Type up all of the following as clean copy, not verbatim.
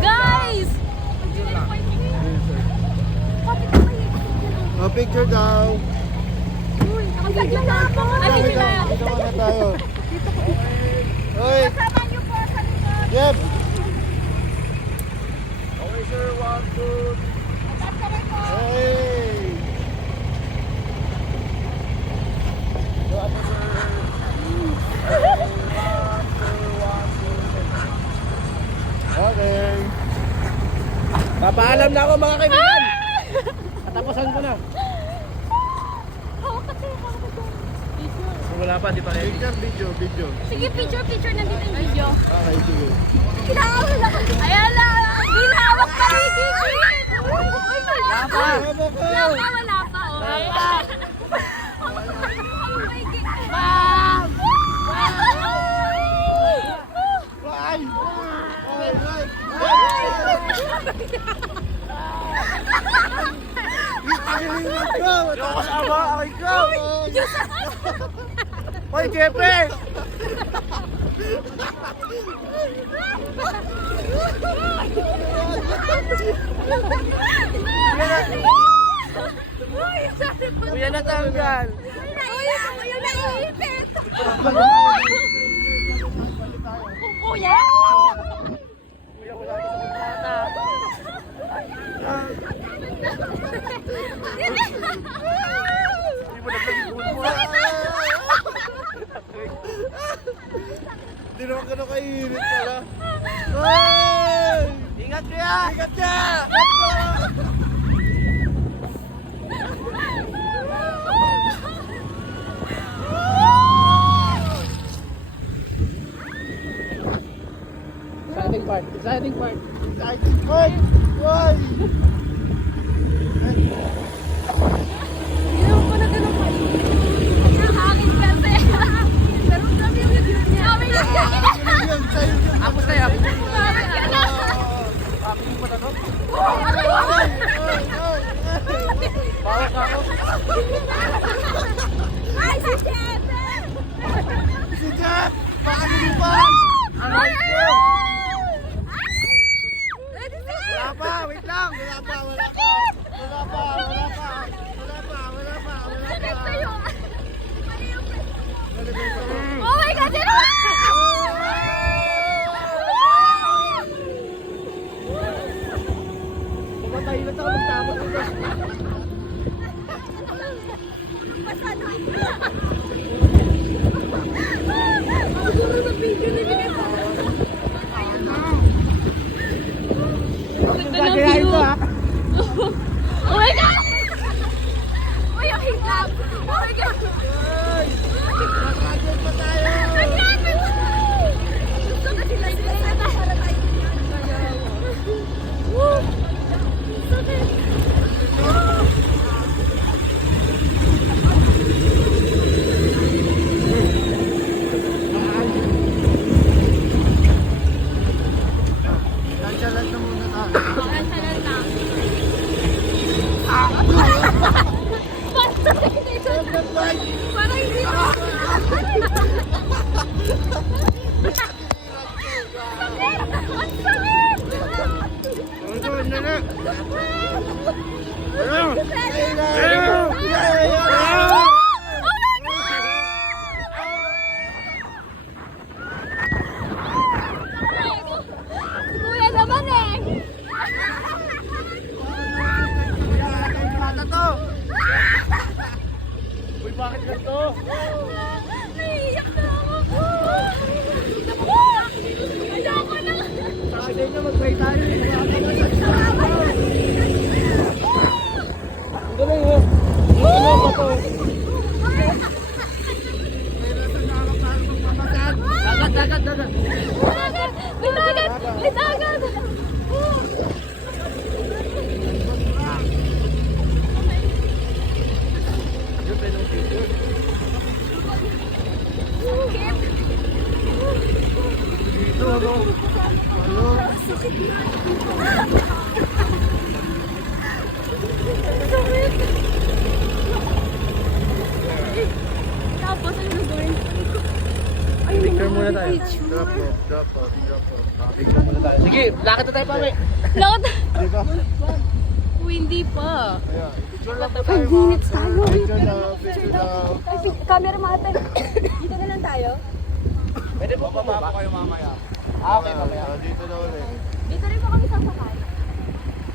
Guys! Oh, picture daw. Nakapaglang na ako. Ay, hindi na. Dito muna tayo. Hoy! Kasama niyo po sa likod. Yep! Okay, sir. 1, 2. Atas kami po. Hey! So, ano, sir? Okay. Papaalam na ako mga kaibigan. Katapusan ko na. Hawak kasi, hawak ko. Wala pa, di pa rin. Video. Sige, picture. Nandito yung video. Okay, sige. Kinahawak ako. Ayan na. Ginahawak pa ni Gigi. Wala pa. Wala pa. Ay! Hoy, Jepe! Kuya natanggal. Kuya naiipit. Kuya? Kuya, wala ka sa Hindi naman gano'n kainit pala. Ay! Ingat kuya! Ingat ka! Exciting part. Why? Ginawa ko na ganun pa. Ang hangin kasi. Pero sabi yung video niya. Sabi na siya. Ako sa'yo. Sabi ka na. Ako yung mata to. Ay! Bawak ako. Ay, si Jeff! Si Jeff! Baka nilipan! Aray ko! Wala pa! Wait lang! Wala pa! Sakit sa'yo. Oh my God! Sino? Pumatay na ako magtapos nito. Siguro sa video na ginagawa. Ganda ng view. Oh my God! Uy, ang higap! Oh my God! Nag-graduate pa tayo! Nag-graduate! Gusto ka sila yung sana para tayo. Woo! Sakit! Lansalan na muna tayo. Pakasalan lang. Parang hindi mo. Kuya naman eh. Uy, bakit ganito? Naiiyak na ako. Ayoko na. Sa akin na mag-try tayo. Ang galing mo. Ano ba to? Dagat. Bitagan! Dito, ano? Tapos, ano gagawin? Ay, Picture muna tayo. Drop off. Picture muna tayo. Sige, lakad na tayo pare. Lakad. Di ba? Uy, hindi pa. Ayan, picture lang 5 minutes tayo. Picture lang. Camera mate. Dito na lang tayo. Pwede po baba kayo mamaya. Okay, mamaya. Dito na ulit. Dito rin po kami sasakay.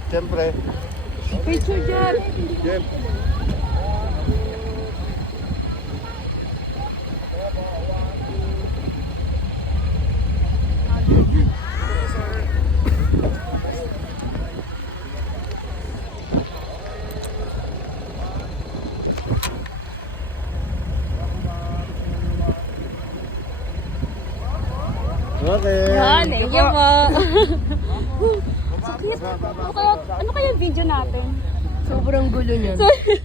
Siyempre. Picture dyan. Jem. Okay. Yan, thank you po. Sakit. Ano kaya video natin? Sobrang gulo niyan. Sorry.